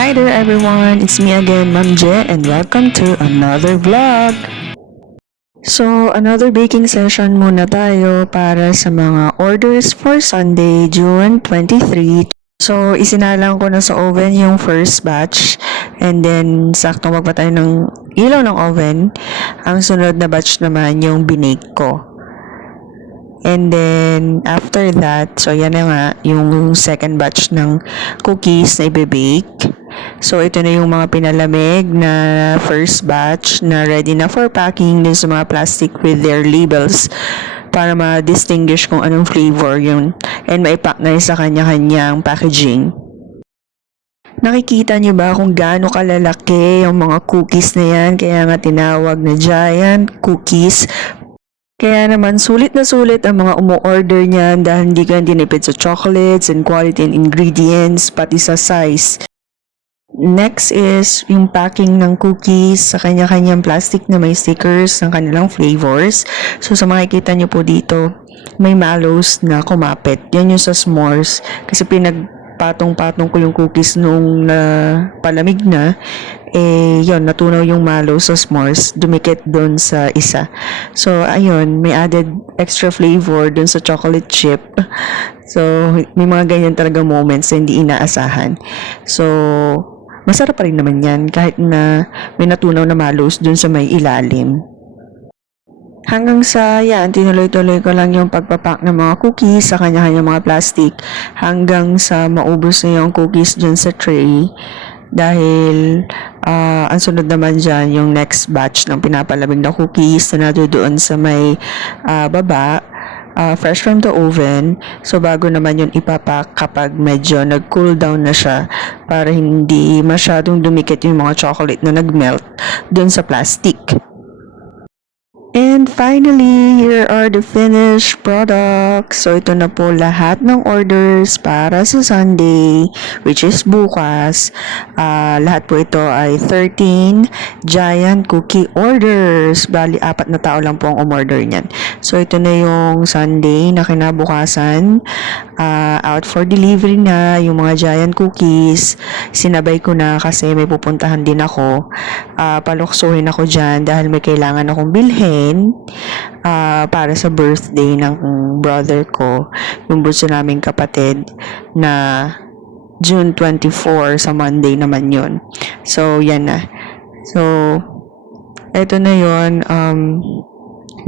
Hi there everyone, it's me again, Ma'am Je, and welcome to another vlog. So, another baking session muna tayo para sa mga orders for Sunday, June 23. So, isinalang ko na sa oven yung first batch and then sakto magpatay ng ilaw ng oven. Ang sunod na batch naman yung binake ko. And then, after that, so yan na nga, yung second batch ng cookies na i-bake. So, ito na yung mga pinalamig na first batch na ready na for packing din sa mga plastic with their labels para ma-distinguish kung anong flavor yun and maipack na rin sa kanya-kanyang packaging. Nakikita nyo ba kung gaano kalalaki yung mga cookies na yan? Kaya nga tinawag na giant cookies. Kaya naman, sulit na sulit ang mga umu-order niyan dahil hindi ka tinipid sa chocolates and quality and ingredients, pati sa size. Next is yung packing ng cookies sa kanya-kanyang plastic na may stickers ng kanilang flavors. So, sa makikita nyo po dito, may mallows na kumapit. Yan yung sa s'mores. Kasi pinagpatong-patong ko yung cookies nung palamig na. Yun, natunaw yung mallow sa s'mores, dumikit doon sa isa. So, ayun, may added extra flavor doon sa chocolate chip. So, may mga ganyan talaga moments na hindi inaasahan. So, masarap pa rin naman yan kahit na may natunaw na mallows doon sa may ilalim. Hanggang sa yan, tinuloy-tuloy ko lang yung pagpapack ng mga cookies sa kanya-kanya mga plastic hanggang sa maubos na yung cookies dyan sa tray. Dahil ang sunod naman dyan yung next batch ng pinapalamig na cookies na doon sa may baba, fresh from the oven. So bago naman yun ipapak kapag medyo nag-cool down na siya para hindi masyadong dumikit yung mga chocolate na nag-melt doon sa plastic. And finally, here are the finished products. So, ito na po lahat ng orders para sa Sunday, which is bukas. Lahat po ito ay 13 giant cookie orders. Bali, 4 na tao lang po ang umorder niyan. So, ito na yung Sunday na kinabukasan. Out for delivery na yung mga giant cookies. Sinabay ko na kasi may pupuntahan din ako. Paluksuhin ako dyan dahil may kailangan akong bilhin para sa birthday ng brother ko, yung bunso naming kapatid na June 24 sa Monday naman yun. So, yan na. So, eto na yun.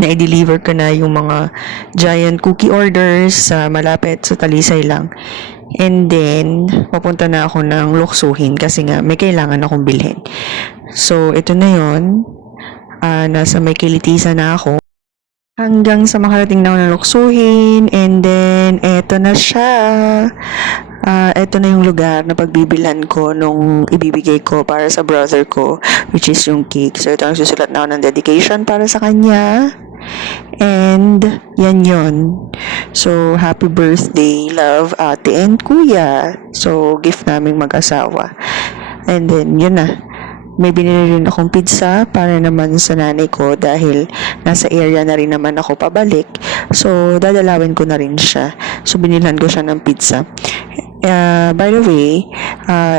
Na-deliver ko na yung mga giant cookie orders sa malapit sa Talisay lang. And then, papunta na ako ng luksuhin kasi nga may kailangan akong bilhin. So, ito na yun. Nasa may kilitisa na ako hanggang sa makarating na ako ng luksuhin, and then eto na siya. Eto na yung lugar na pagbibilhan ko nung ibibigay ko para sa brother ko, which is yung cake. So ito ang susulat na ako ng dedication para sa kanya, and yan yun. So happy birthday, love, ate and kuya. So gift naming mag-asawa. And then yun na, may binili rin akong pizza para naman sa nanay ko dahil nasa area na rin naman ako pabalik. So, dadalawin ko na rin siya. So, binilhan ko siya ng pizza. By the way,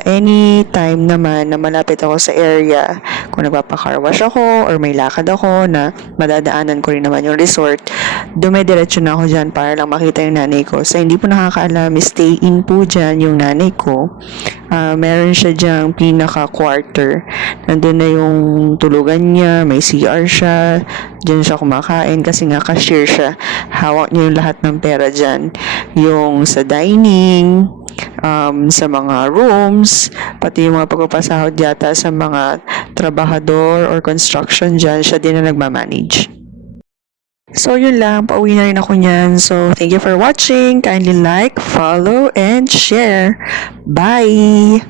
anytime naman na malapit ako sa area, kung nagpapakarwash ako or may lakad ako na madadaanan ko rin naman yung resort, dumediretso na ako dyan para lang makita yung nanay ko. So, hindi po nakakaalam, stay in po dyan yung nanay ko. Meron siya dyang pinaka-quarter. Nandun na yung tulugan niya, may CR siya, dyan siya kumakain kasi nga cashier siya. Hawak niya yung lahat ng pera dyan. Yung sa dining, sa mga rooms, pati yung mga pagpapasahod yata sa mga trabahador or construction dyan, siya din na nagmamanage. So, yun lang. Pauwi na rin ako niyan. So, thank you for watching. Kindly like, follow, and share. Bye!